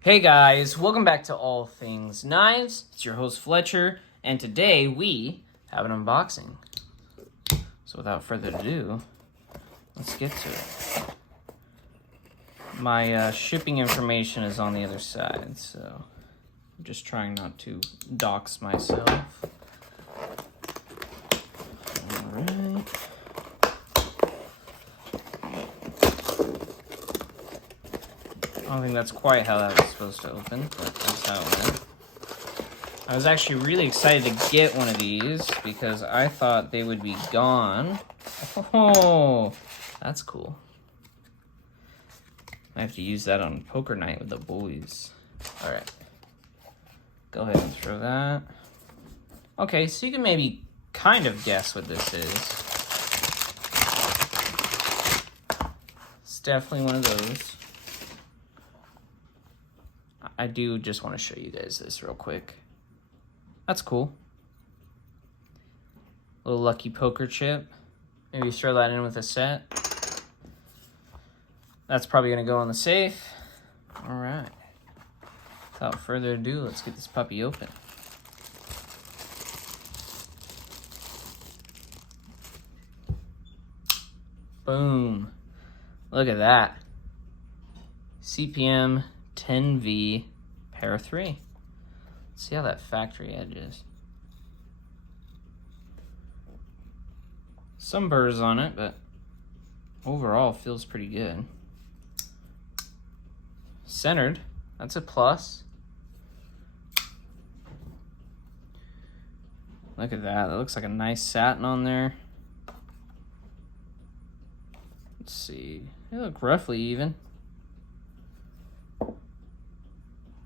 Hey guys, welcome back to All Things Knives. It's your host Fletcher, and today we have an unboxing. So without further ado, let's get to it. My shipping information is on the other side, so I'm just trying not to dox myself. Alright. I don't think that's quite how that was supposed to open, but that's how it went. I was actually really excited to get one of these because I thought they would be gone. Oh, that's cool. I have to use that on poker night with the boys. All right. Go ahead and throw that. Okay, so you can maybe kind of guess what this is. It's definitely one of those. I do just want to show you guys this real quick. That's cool. Little lucky poker chip. Maybe throw that in with a set. That's probably going to go in the safe. All right. Without further ado, let's get this puppy open. Boom. Look at that. CPM 10v pair 3. Let's see how that factory edge is. Some burrs on it, but overall feels pretty good. Centered, that's a plus. Look at that, that looks like a nice satin on there. Let's see, they look roughly even.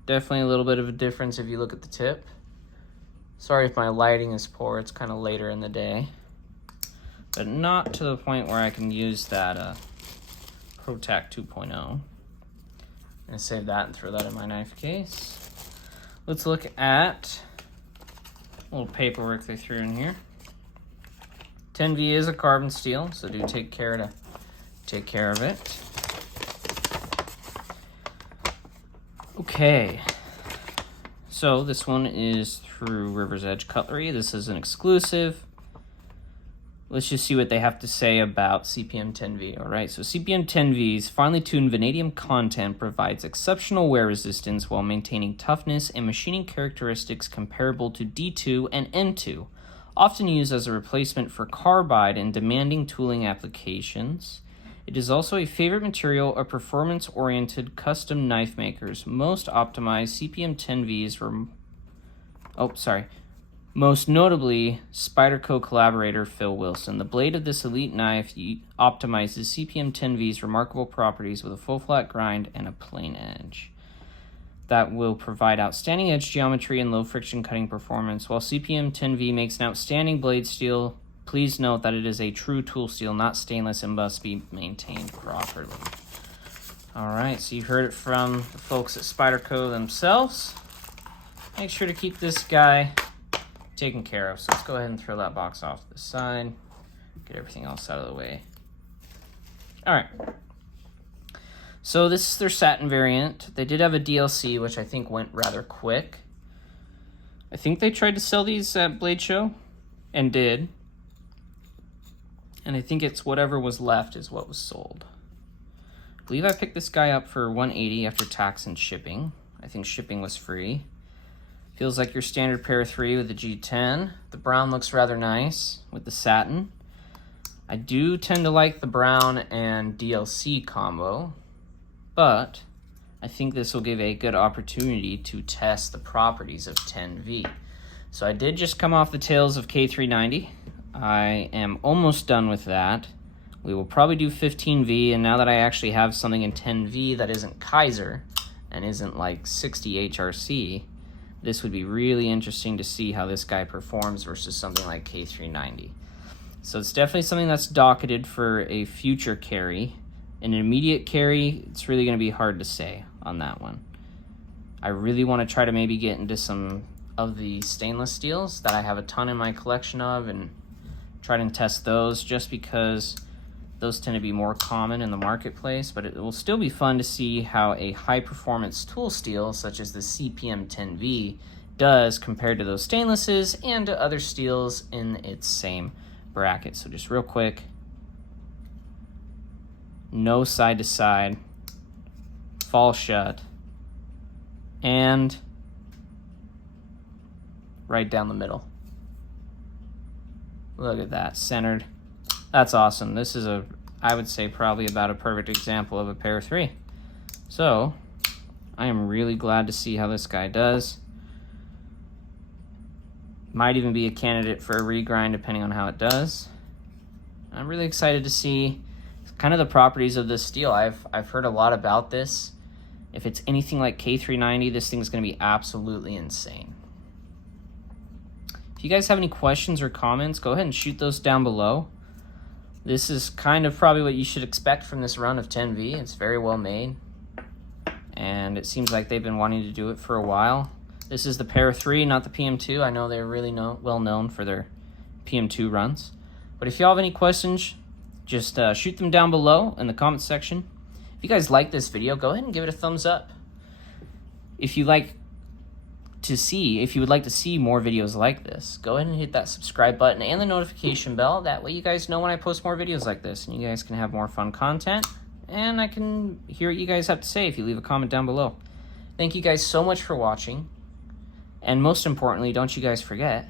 Definitely a little bit of a difference if you look at the tip. Sorry if my lighting is poor, it's kind of later in the day. But not to the point where I can use that ProTac 2.0. I'm gonna save that and throw that in my knife case. Let's look at a little paperwork they threw in here. 10V is a carbon steel, so do take care of it. Okay, so this one is through River's Edge Cutlery. This is an exclusive. Let's just see what they have to say about CPM 10V. All right, so CPM 10V's finely tuned vanadium content provides exceptional wear resistance while maintaining toughness and machining characteristics comparable to D2 and N2, often used as a replacement for carbide in demanding tooling applications. It is also a favorite material of performance-oriented custom knife makers. Most optimized CPM 10Vs were... Most notably, Spyderco collaborator Phil Wilson. The blade of this elite knife optimizes CPM 10V's remarkable properties with a full flat grind and a plain edge that will provide outstanding edge geometry and low friction cutting performance. While CPM 10V makes an outstanding blade steel, please note that it is a true tool steel, not stainless, and must be maintained properly. All right, so you heard it from the folks at Spyderco themselves. Make sure to keep this guy taken care of. So let's go ahead and throw that box off to the side. Get everything else out of the way. All right. So this is their satin variant. They did have a DLC, which I think went rather quick. I think they tried to sell these at Blade Show and did. And I think it's whatever was left is what was sold. I believe I picked this guy up for $180 after tax and shipping. I think shipping was free. Feels like your standard pair 3 with the G10. The brown looks rather nice with the satin. I do tend to like the brown and DLC combo, but I think this will give a good opportunity to test the properties of 10V. So I did just come off the tails of K390. I am almost done with that. We will probably do 15V, and now that I actually have something in 10V that isn't Kaiser and isn't like 60 HRC, this would be really interesting to see how this guy performs versus something like K390. So it's definitely something that's docketed for a future carry. In an immediate carry, it's really going to be hard to say on that one. I really want to try to maybe get into some of the stainless steels that I have a ton in my collection of and try to test those, just because Those tend to be more common in the marketplace, but it will still be fun to see how a high-performance tool steel, such as the CPM 10V, does compared to those stainlesses and to other steels in its same bracket. So just real quick, no side to side, fall shut, and right down the middle. Look at that, centered. That's awesome. This is I would say probably about a perfect example of a pair 3. So I am really glad to see how this guy does. Might even be a candidate for a regrind depending on how it does. I'm really excited to see kind of the properties of this steel. I've heard a lot about this. If it's anything like K390, this thing is going to be absolutely insane. If you guys have any questions or comments, go ahead and shoot those down below. This is kind of probably what you should expect from this run of 10V. It's very well made, and it seems like they've been wanting to do it for a while. This is the Pair 3, not the PM2. I know they're really well known for their PM2 runs. But if you all have any questions, just shoot them down below in the comments section. If you guys like this video, go ahead and give it a thumbs up. If you would like to see more videos like this, go ahead and hit that subscribe button and the notification bell. That way you guys know when I post more videos like this, and you guys can have more fun content, and I can hear what you guys have to say if you leave a comment down below. Thank you guys so much for watching, and most importantly, don't you guys forget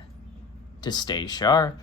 to stay sharp.